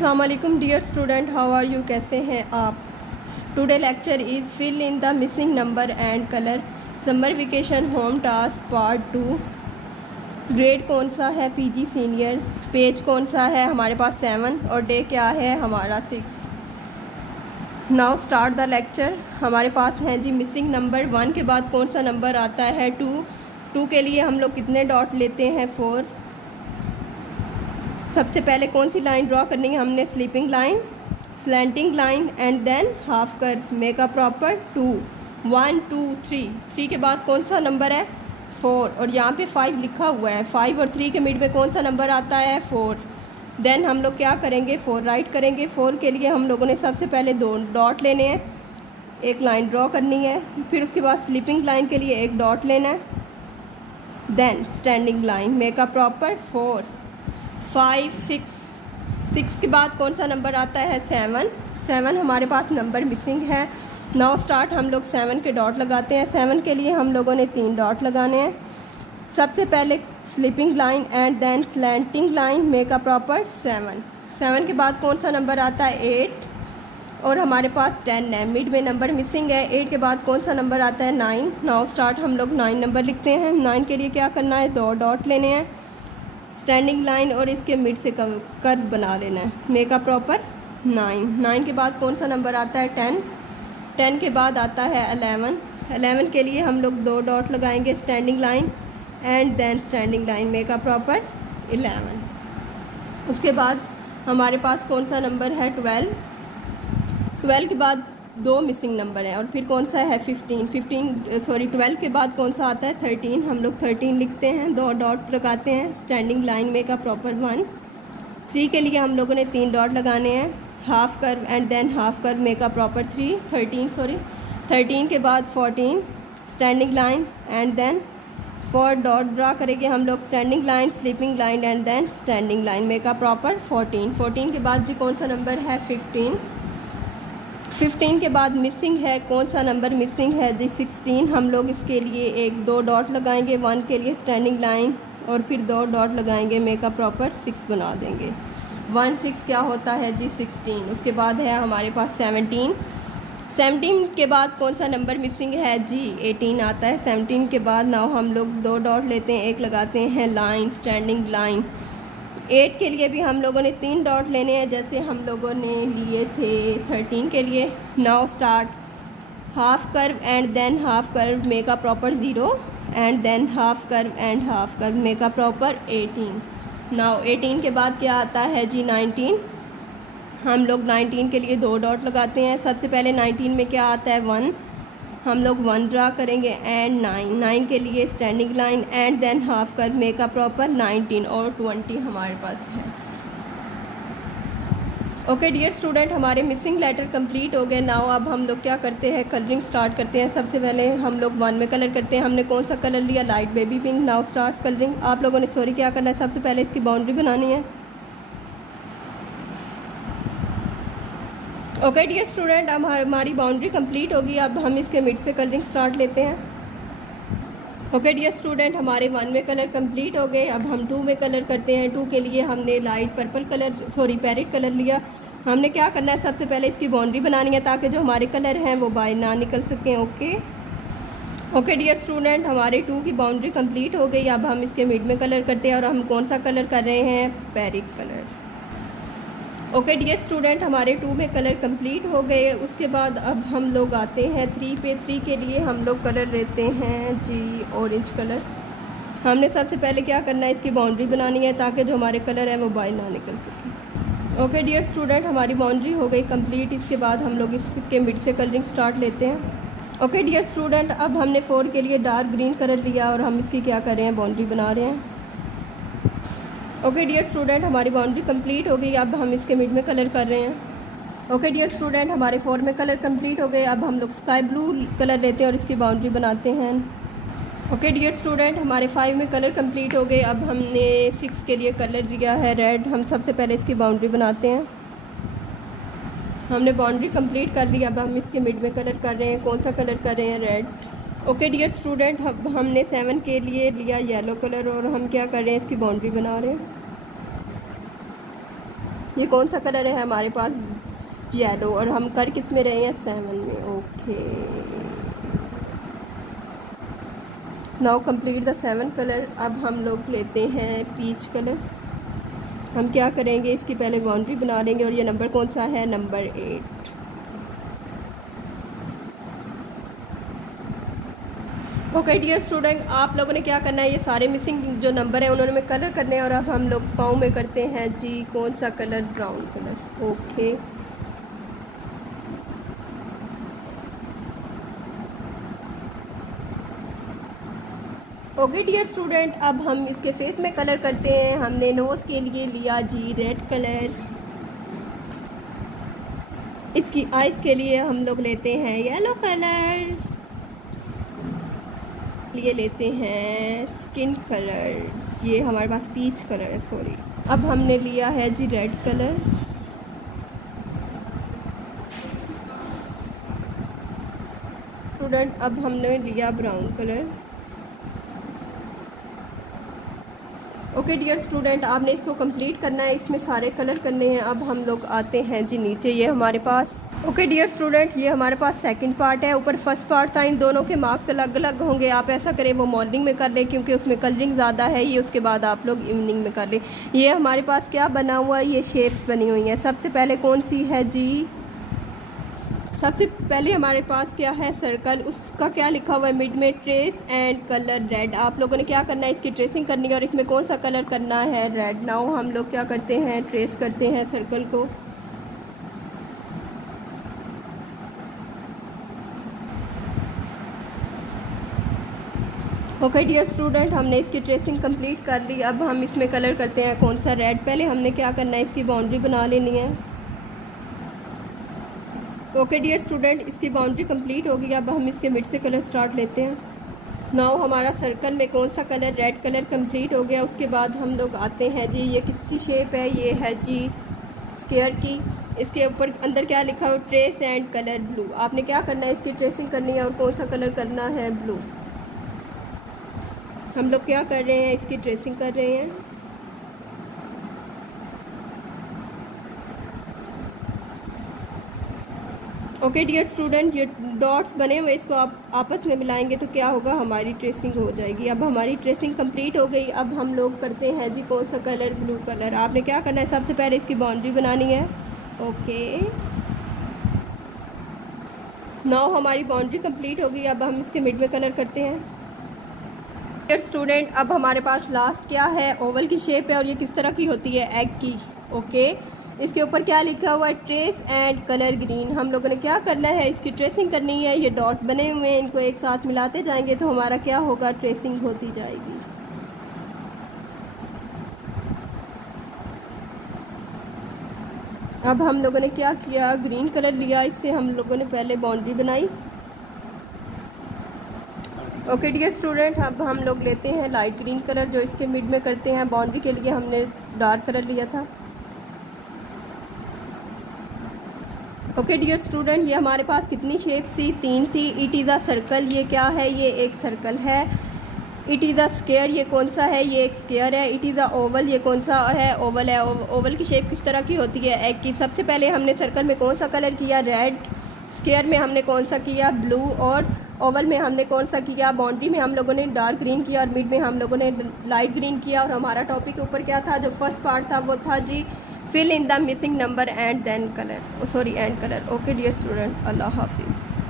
अस्सलाम वालेकुम dear student, how are you, कैसे हैं आप। Today lecture is fill in the missing number and colour, summer vacation home task part 2। Grade कौन सा है, पीजी सीनियर। पेज कौन सा है, हमारे पास 7 और डे क्या है हमारा 6। Now start the lecture. हमारे पास हैं जी मिसिंग नंबर। 1 के बाद कौन सा नंबर आता है 2 के लिए हम लोग कितने डॉट लेते हैं 4। सबसे पहले कौन सी लाइन ड्रॉ करनी है हमने, sleeping line, slanting line and then half curve, make a proper 2 1 2 3 के बाद कौन सा नंबर है 4 और यहाँ पे 5 लिखा हुआ है। 5 और 3 के मिड में कौन सा नंबर आता है 4। देन हम लोग क्या करेंगे 4 राइट करेंगे। 4 के लिए हम लोगों ने सबसे पहले 2 डॉट लेने हैं, एक लाइन ड्रॉ करनी है, फिर उसके बाद स्लीपिंग लाइन के लिए एक डॉट लेना है, then standing line, make a proper 4 5 6 के बाद कौन सा नंबर आता है 7 हमारे पास नंबर मिसिंग है। Now start. हम लोग 7 के डॉट लगाते हैं। 7 के लिए हम लोगों ने 3 डॉट लगाने हैं। सबसे पहले sleeping line and then slanting line, make a proper 7 के बाद कौन सा नंबर आता है 8 और हमारे पास 10 है, मिड में नंबर मिसिंग है। 8 के बाद कौन सा नंबर आता है 9। Now start. हम लोग 9 नंबर लिखते हैं। 9 के लिए क्या करना है, 2 डॉट लेने हैं, स्टैंडिंग लाइन और इसके मिड से कर्व बना लेना है, मेक अ प्रॉपर 9 के बाद कौन सा नंबर आता है 10 के बाद आता है 11 के लिए हम लोग 2 डॉट लगाएंगे, standing line and then standing line, make a proper 11। उसके बाद हमारे पास कौन सा नंबर है 12 के बाद 2 मिसिंग नंबर हैं और फिर कौन सा है 12 के बाद कौन सा आता है 13। हम लोग 13 लिखते हैं, 2 डॉट लगाते हैं, standing line, make a proper 1। 3 के लिए हम लोगों ने 3 डॉट लगाने हैं, half curve and then half curve, make a proper 13 के बाद 14 standing line and then 4 dot draw करेंगे हम लोग, standing line, sleeping line and then standing line, make a proper 14 के बाद जी कौन सा नंबर है 15 के बाद मिसिंग है, कौन सा नंबर मिसिंग है जी 16। हम लोग इसके लिए 2 डॉट लगाएंगे, 1 के लिए स्टैंडिंग लाइन और फिर 2 डॉट लगाएंगे, मेक अ प्रॉपर 6 बना देंगे। 1 6 क्या होता है जी 16। उसके बाद है हमारे पास 17 के बाद कौन सा नंबर मिसिंग है जी 18 आता है। 17 के बाद नाउ हम लोग 2 डॉट लेते हैं, एक लगाते हैं लाइन, स्टैंडिंग लाइन। 8 के लिए भी हम लोगों ने 3 डॉट लेने हैं जैसे हम लोगों ने लिए थे 13 के लिए। Now start. Half curve and then half curve, make a proper 0 and then half curve and half curve, make a proper 18। Now 18 के बाद क्या आता है जी 19। हम लोग 19 के लिए 2 डॉट लगाते हैं। सबसे पहले 19 में क्या आता है 1, हम लोग 1 ड्रा करेंगे एंड 9 के लिए standing line and then half curve, make a proper 19 और 20 हमारे पास है। ओके डियर स्टूडेंट, हमारे मिसिंग लेटर कंप्लीट हो गए। नाउ अब हम लोग क्या करते हैं, कलरिंग स्टार्ट करते हैं। सबसे पहले हम लोग 1 में कलर करते हैं। हमने कौन सा कलर लिया, light baby pink. Now start colouring. आप लोगों ने क्या करना है, सबसे पहले इसकी बाउंड्री बनानी है। ओके डियर स्टूडेंट, अब हमारी बाउंड्री कंप्लीट होगी। अब हम इसके मिड से कलरिंग स्टार्ट लेते हैं। ओके डियर स्टूडेंट, हमारे 1 में कलर कंप्लीट हो गए। अब हम 2 में कलर करते हैं। 2 के लिए हमने light purple colour parrot colour लिया। हमने क्या करना है, सबसे पहले इसकी बाउंड्री बनानी है ताकि जो हमारे कलर हैं वो बाहर ना निकल सकें। ओके डियर स्टूडेंट, हमारे 2 की बाउंड्री कंप्लीट हो गई। अब हम इसके मिड में कलर करते हैं और हम कौन सा कलर कर रहे हैं, parrot colour. Okay dear student, हमारे 2 में कलर कंप्लीट हो गए। उसके बाद अब हम लोग आते हैं 3 पे। 3 के लिए हम लोग कलर लेते हैं जी ऑरेंज कलर। हमने सबसे पहले क्या करना है, इसकी बाउंड्री बनानी है ताकि जो हमारे कलर हैं वो बाहर ना निकल सके। ओके डियर स्टूडेंट, हमारी बाउंड्री हो गई कंप्लीट। इसके बाद हम लोग इसके मिड से कलरिंग स्टार्ट लेते हैं। ओके डियर स्टूडेंट, अब हमने 4 के लिए डार्क ग्रीन कलर लिया और हम इसकी क्या कर रहे हैं, बाउंड्री बना रहे हैं। ओके डियर स्टूडेंट, हमारी बाउंड्री कंप्लीट हो गई। अब हम इसके मिड में कलर कर रहे हैं। ओके डियर स्टूडेंट, हमारे 4 में कलर कंप्लीट हो गए। अब हम लोग स्काई ब्लू कलर लेते हैं और इसकी बाउंड्री बनाते हैं। ओके डियर स्टूडेंट, हमारे 5 में कलर कंप्लीट हो गए। अब हमने 6 के लिए कलर लिया है रेड। हम सबसे पहले इसकी बाउंड्री बनाते हैं। हमने बाउंड्री कंप्लीट कर ली। अब हम इसके मिड में कलर कर रहे हैं। कौन सा कलर कर रहे हैं, रेड। ओके डियर स्टूडेंट, हमने 7 के लिए लिया येलो कलर और हम क्या कर रहे हैं, इसकी बाउंड्री बना रहे हैं। ये कौन सा कलर है हमारे पास? येलो। और हम कर किस में रहे हैं? 7 में। Okay, now complete the 7 colour. अब हम लोग लेते हैं पीच कलर। हम क्या करेंगे, इसकी पहले बाउंड्री बना लेंगे। और ये नंबर कौन सा है? नंबर 8। ओके डियर स्टूडेंट, आप लोगों ने क्या करना है, ये सारे मिसिंग जो नंबर है उन्होंने में कलर करने हैं। और अब हम लोग पाँव में करते हैं जी कौन सा colour? Brown colour. Okay, okay dear student, अब हम इसके फेस में कलर करते हैं। हमने नोज़ के लिए लिया जी रेड कलर। इसकी आइज़ के लिए हम लोग लेते हैं येलो कलर। लिए लेते हैं स्किन कलर, ये हमारे पास पीच कलर है, सॉरी। अब हमने लिया है जी रेड कलर। स्टूडेंट, अब हमने लिया brown colour. Okay dear student, आपने इसको कंप्लीट करना है, इसमें सारे कलर करने हैं। अब हम लोग आते हैं जी नीचे, ये हमारे पास। ओके डियर स्टूडेंट, ये हमारे पास सेकंड पार्ट है। ऊपर फर्स्ट पार्ट था, इन दोनों के मार्क्स अलग अलग होंगे। आप ऐसा करें वो मॉर्निंग में कर लें क्योंकि उसमें कलरिंग ज़्यादा है। ये उसके बाद आप लोग इवनिंग में कर लें। ये हमारे पास क्या बना हुआ है, ये शेप्स बनी हुई हैं। सबसे पहले कौन सी है जी? सबसे पहले हमारे पास क्या है? सर्कल। उसका क्या लिखा हुआ है? मिड में ट्रेस एंड कलर रेड। आप लोगों ने क्या करना है, इसकी ट्रेसिंग करनी है। और इसमें कौन सा कलर करना है? रेड। नाउ हम लोग क्या करते हैं, ट्रेस करते हैं सर्कल को। ओके डियर स्टूडेंट, हमने इसकी ट्रेसिंग कंप्लीट कर ली। अब हम इसमें कलर करते हैं कौन सा? रेड। पहले हमने क्या करना है, इसकी बाउंड्री बना लेनी है। ओके डियर स्टूडेंट, इसकी बाउंड्री कंप्लीट होगी। अब हम इसके मिड से कलर स्टार्ट लेते हैं। नाउ हमारा सर्कल में कौन सा कलर? रेड कलर कंप्लीट हो गया। उसके बाद हम लोग आते हैं जी, ये किसकी शेप है? ये है जी स्क्वायर की। इसके ऊपर अंदर क्या लिखा हो? Trace and colour blue. आपने क्या करना है, इसकी ट्रेसिंग करनी है। और कौन सा कलर करना है? ब्लू। हम लोग क्या कर रहे हैं, इसकी ट्रेसिंग कर रहे हैं। ओके डियर स्टूडेंट, ये डॉट्स बने हुए, इसको आप आपस में मिलाएंगे तो क्या होगा, हमारी ट्रेसिंग हो जाएगी। अब हमारी ट्रेसिंग कंप्लीट हो गई। अब हम लोग करते हैं जी कौन सा कलर? Blue colour. आपने क्या करना है, सबसे पहले इसकी बाउंड्री बनानी है। ओके, नाउ हमारी बाउंड्री कंप्लीट हो गई। अब हम इसके मिड में कलर करते हैं। स्टूडेंट, अब हमारे पास लास्ट क्या है? ओवल की शेप है। और ये किस तरह की होती है? एग की। ओके, इसके ऊपर क्या लिखा हुआ है? Trace and colour green. हम लोगों ने क्या करना है, इसकी ट्रेसिंग करनी है। ये डॉट बने हुए हैं, इनको एक साथ मिलाते जाएंगे तो हमारा क्या होगा? ट्रेसिंग होती जाएगी। अब हम लोगों ने क्या किया, ग्रीन कलर लिया, इससे हम लोगों ने पहले बाउंड्री बनाई। ओके डियर स्टूडेंट, अब हम लोग लेते हैं लाइट ग्रीन कलर, जो इसके मिड में करते हैं। बाउंड्री के लिए हमने डार्क कलर लिया था। ओके डियर स्टूडेंट, ये हमारे पास कितनी शेप थी? 3 थी। इट इज़ अ सर्कल, ये क्या है? ये एक सर्कल है। इट इज़ अ स्क्वायर, ये कौन सा है? ये एक स्क्वायर है। इट इज़ अ ओवल, ये कौन सा है? ओवल है। ओवल की शेप किस तरह की होती है? एग की। सबसे पहले हमने सर्कल में कौन सा कलर किया? रेड। स्क्वायर में हमने कौन सा किया? ब्लू। और ओवल में हमने कौन सा किया? बाउंड्री में हम लोगों ने डार्क ग्रीन किया और मिड में हम लोगों ने लाइट ग्रीन किया। और हमारा टॉपिक ऊपर क्या था, जो फर्स्ट पार्ट था वो था जी fill in the missing number and then colour, sorry and colour. Okay dear student, अल्लाह हाफिज़।